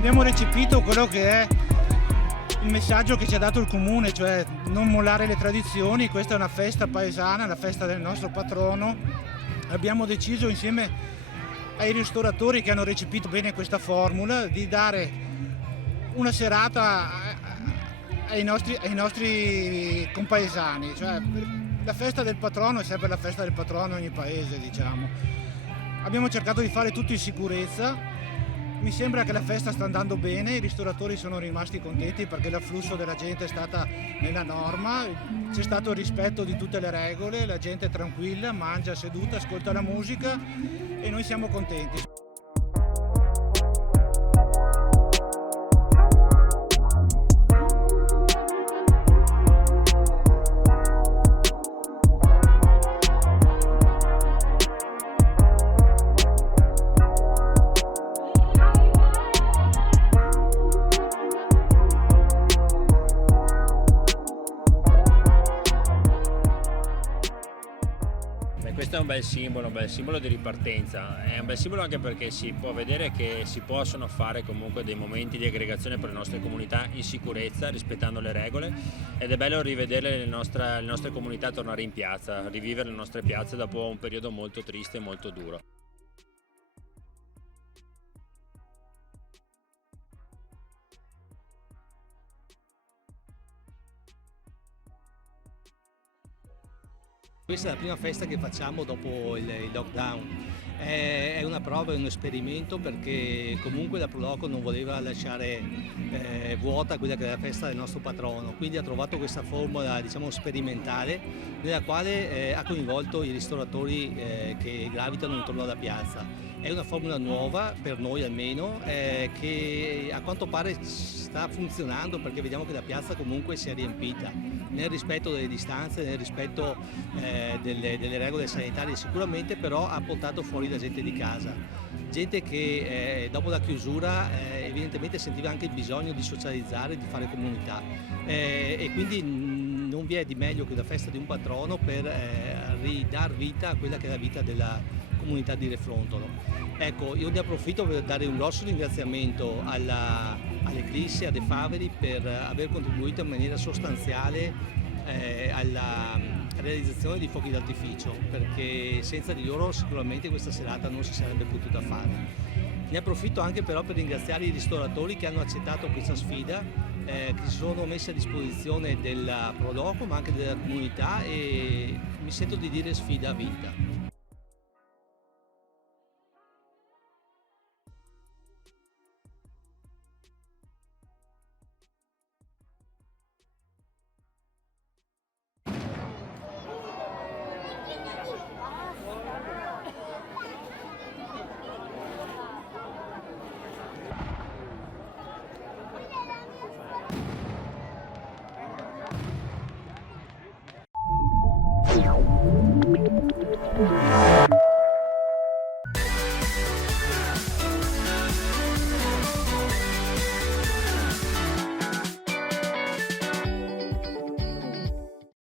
abbiamo recepito quello che è il messaggio che ci ha dato il comune, cioè non mollare le tradizioni. Questa è una festa paesana, la festa del nostro patrono. Abbiamo deciso insieme ai ristoratori che hanno recepito bene questa formula di dare una serata ai nostri compaesani, cioè la festa del patrono è sempre la festa del patrono in ogni paese, diciamo. Abbiamo cercato di fare tutto in sicurezza. Mi sembra che la festa sta andando bene, i ristoratori sono rimasti contenti perché l'afflusso della gente è stata nella norma, c'è stato il rispetto di tutte le regole, la gente è tranquilla, mangia seduta, ascolta la musica e noi siamo contenti. Questo è un bel simbolo di ripartenza, è un bel simbolo anche perché si può vedere che si possono fare comunque dei momenti di aggregazione per le nostre comunità in sicurezza, rispettando le regole, ed è bello rivedere le nostre comunità tornare in piazza, rivivere le nostre piazze dopo un periodo molto triste e molto duro. Questa è la prima festa che facciamo dopo il lockdown. È una prova, è un esperimento perché comunque la Proloco non voleva lasciare vuota quella che è la festa del nostro patrono, quindi ha trovato questa formula, diciamo, sperimentale nella quale ha coinvolto i ristoratori che gravitano intorno alla piazza. È una formula nuova, per noi almeno, che a quanto pare sta funzionando perché vediamo che la piazza comunque si è riempita, nel rispetto delle distanze, nel rispetto delle regole sanitarie sicuramente, però ha portato fuori la gente di casa. Gente che dopo la chiusura evidentemente sentiva anche il bisogno di socializzare, di fare comunità e quindi non vi è di meglio che la festa di un patrono per ridar vita a quella che è la vita della comunità di Refrontolo. Ecco, io ne approfitto per dare un grosso ringraziamento all'Eclissi, a De Faveri per aver contribuito in maniera sostanziale alla realizzazione di fuochi d'artificio, perché senza di loro sicuramente questa serata non si sarebbe potuta fare. Ne approfitto anche però per ringraziare i ristoratori che hanno accettato questa sfida, che si sono messi a disposizione della Proloco ma anche della comunità, e mi sento di dire sfida vinta.